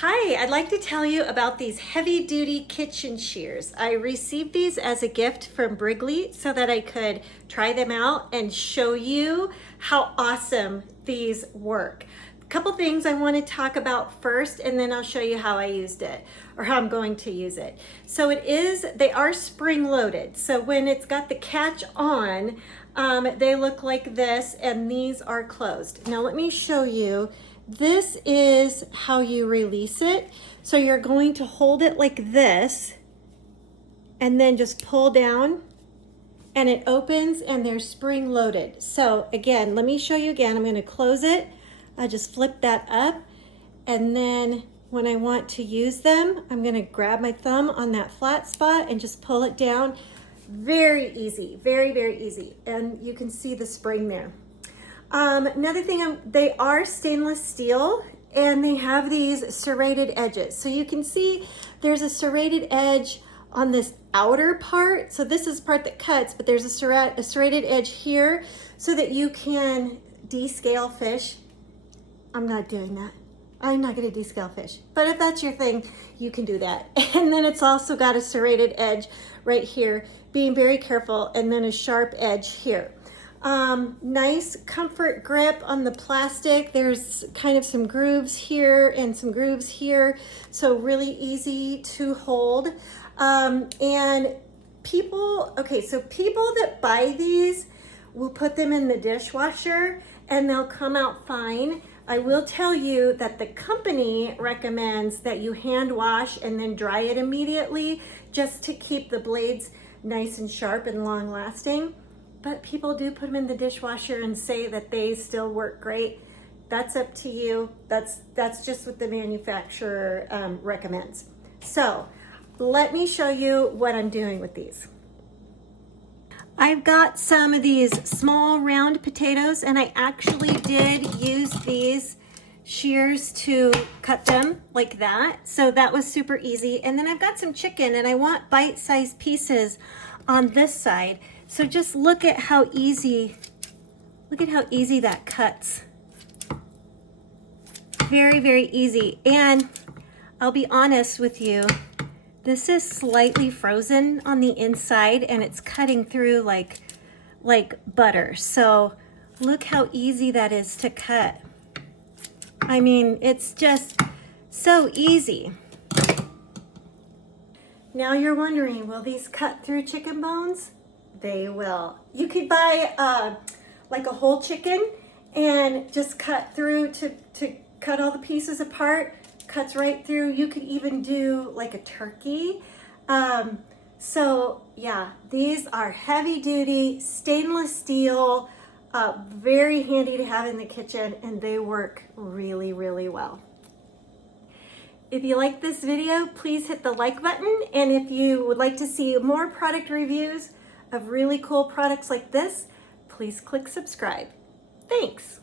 Hi, I'd like to tell you about these heavy-duty kitchen shears. I received these as a gift from Brigii so that I could try them out and show you how awesome these work. A couple things I want to talk about first, and then I'll show you how I used it or how I'm going to use it. So they are spring-loaded. So when it's got the catch on, they look like this, and these are closed. Now let me show you. This is how you release it. So you're going to hold it like this and then just pull down and it opens and they're spring loaded. So again, let me show you again. I'm going to close it. I just flip that up, and then when I want to use them, I'm going to grab my thumb on that flat spot and just pull it down. Very easy, very, very easy. And you can see the spring there. Another thing, they are stainless steel and they have these serrated edges. So you can see there's a serrated edge on this outer part. So this is the part that cuts, but there's a serrated edge here so that you can descale fish. I'm not doing that. I'm not going to descale fish, but if that's your thing, you can do that. And then it's also got a serrated edge right here, being very careful, and then a sharp edge here. Nice comfort grip on the plastic. There's kind of some grooves here and some grooves here, so really easy to hold. And people that buy these will put them in the dishwasher and they'll come out fine. I will tell you that the company recommends that you hand wash and then dry it immediately, just to keep the blades nice and sharp and long lasting. But people do put them in the dishwasher and say that they still work great. That's up to you. That's just what the manufacturer recommends. So let me show you what I'm doing with these. I've got some of these small round potatoes, and I actually did use these shears to cut them like that. So that was super easy. And then I've got some chicken, and I want bite-sized pieces on this side. So just look at how easy that cuts. Very, very easy. And I'll be honest with you, this is slightly frozen on the inside and it's cutting through like butter. So look how easy that is to cut. I mean, it's just so easy. Now you're wondering, will these cut through chicken bones? They will. You could buy like a whole chicken and just cut through to cut all the pieces apart. Cuts right through. You could even do like a turkey. So yeah, these are heavy duty stainless steel, very handy to have in the kitchen, and they work really, really well. If you like this video, please hit the like button, and if you would like to see more product reviews of really cool products like this, please click subscribe. Thanks.